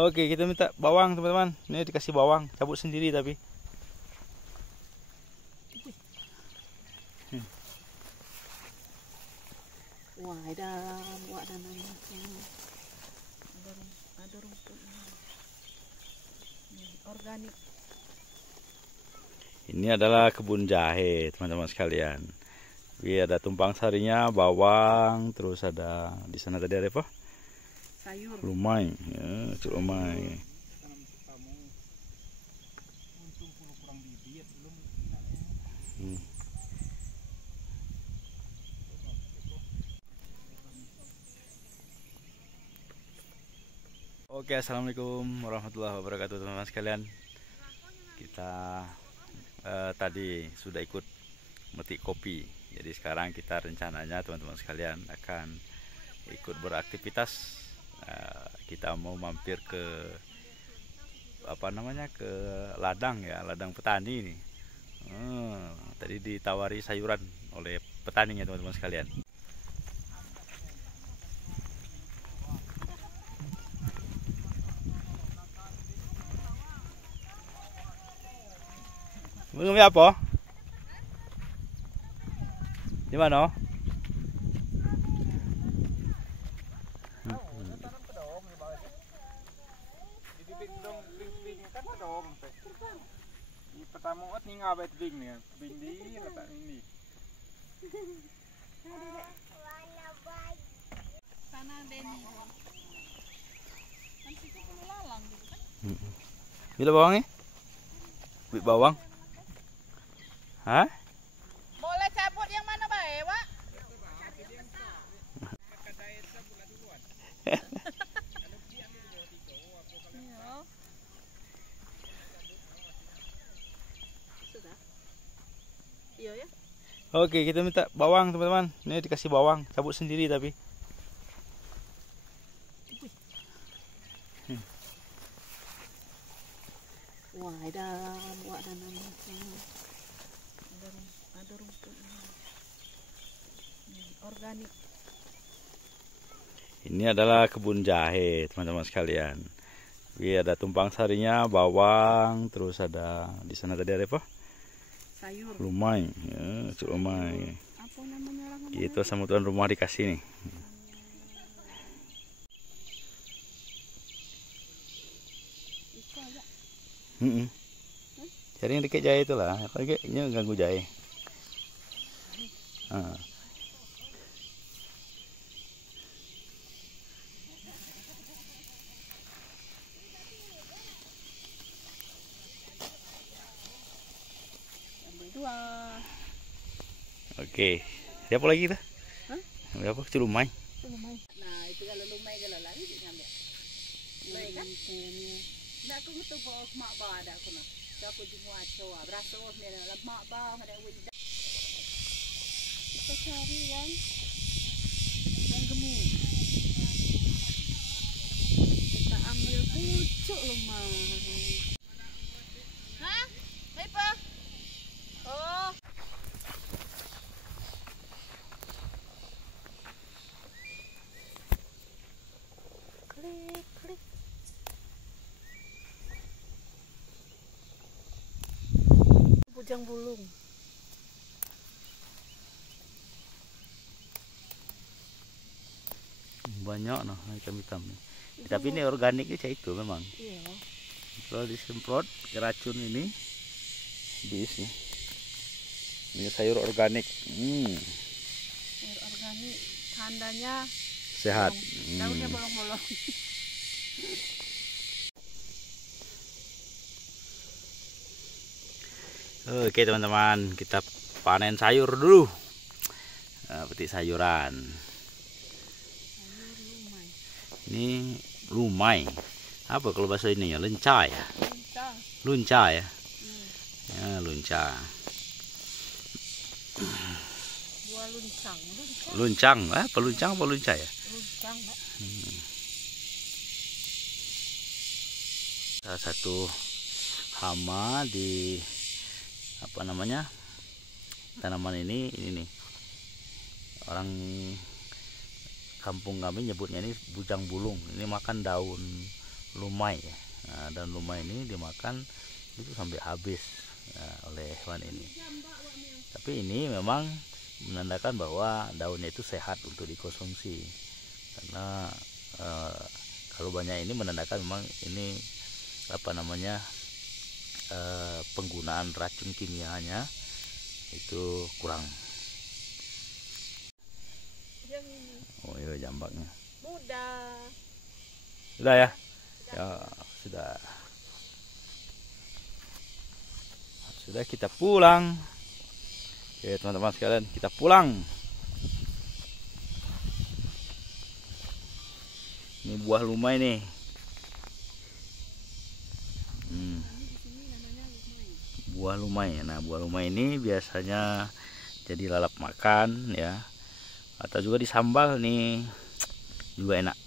Oke, kita minta bawang teman-teman. Ini dikasih bawang, cabut sendiri tapi. Wah, ada nanasnya. Ada rumput. Organik. Ini adalah kebun jahe, teman-teman sekalian. Ini ada tumpang sarinya, bawang, terus ada di sana tadi ada apa? Sayur. Lumai, ya, lumai. Oke, assalamualaikum warahmatullahi wabarakatuh teman-teman sekalian. Kita tadi sudah ikut metik kopi. Jadi sekarang kita rencananya teman-teman sekalian akan ikut beraktivitas. Kita mau mampir ke ke ladang ya, ladang petani ini. Tadi ditawari sayuran oleh petaninya teman-teman sekalian. Ngomong apa? Di mana? Pertama ni ngabai tebing ni, tebing di letak ini. Sana Denny. Kan situ perlu lalang gitu kan? Bila bawang ni? Beli bawang? Hah? Boleh cabut yang mana baik, Pak? Sudah. Iya ya. Oke, kita minta bawang teman-teman. Ini dikasih bawang, cabut sendiri tapi. Wah, ada nanasnya. Ada rumput. Organik. Ini adalah kebun jahe, teman-teman sekalian. Ini ada tumpang sarinya, bawang, terus ada di sana tadi ada apa? Sayur. Lumai, ya, lumai. Apa namanya orang? Itu sama tuan rumah dikasih nih. Cari yang dekat jahe itulah, kayaknya ganggu jahe. Dua. Oke, siapa lagi kita? Hah? Apa? Culumai. Nah, itu kalau lumai kalau lagi ngambil. Lumai kan? Nak aku tu bawa mak ba ada aku nak. Siapa jumpa coba berasa ni lah mak ba ada wujud. Kita cari yang gemuk. Kita ambil pucuk lumai. Hah? Apa? Oh. Klik. Bujang bulung. Banyak noh hitam-hitam. Tapi ini organiknya cah itu memang. Iya. Kalau disemprot racun ini diisi. Ini sayur organik. Sayur organik, tandanya Sehat. daunnya bolong-bolong. Oke teman-teman, kita panen sayur dulu. Petik sayuran. Ini lumai. Apa kalau bahasa ini ya? Lenca ya? Lunca ya? Ya, lunca. Buah luncang. Luncang, apa luncang apa lunca ya? Luncang, Pak. Salah satu hama di tanaman ini nih. Orang kampung kami nyebutnya ini bujang bulung. Ini makan daun lumai. Nah, dan lumai ini dimakan itu sampai habis oleh hewan ini. Tapi ini memang menandakan bahwa daunnya itu sehat untuk dikonsumsi, karena kalau banyak ini menandakan memang ini penggunaan racun kimianya itu kurang. Oh iya, jambaknya sudah ya. Ya sudah kita pulang. Oke teman-teman sekalian, kita pulang. Ini buah lumai nih. Buah lumai. Nah, buah lumai ini biasanya jadi lalap makan ya, atau juga disambal nih juga enak.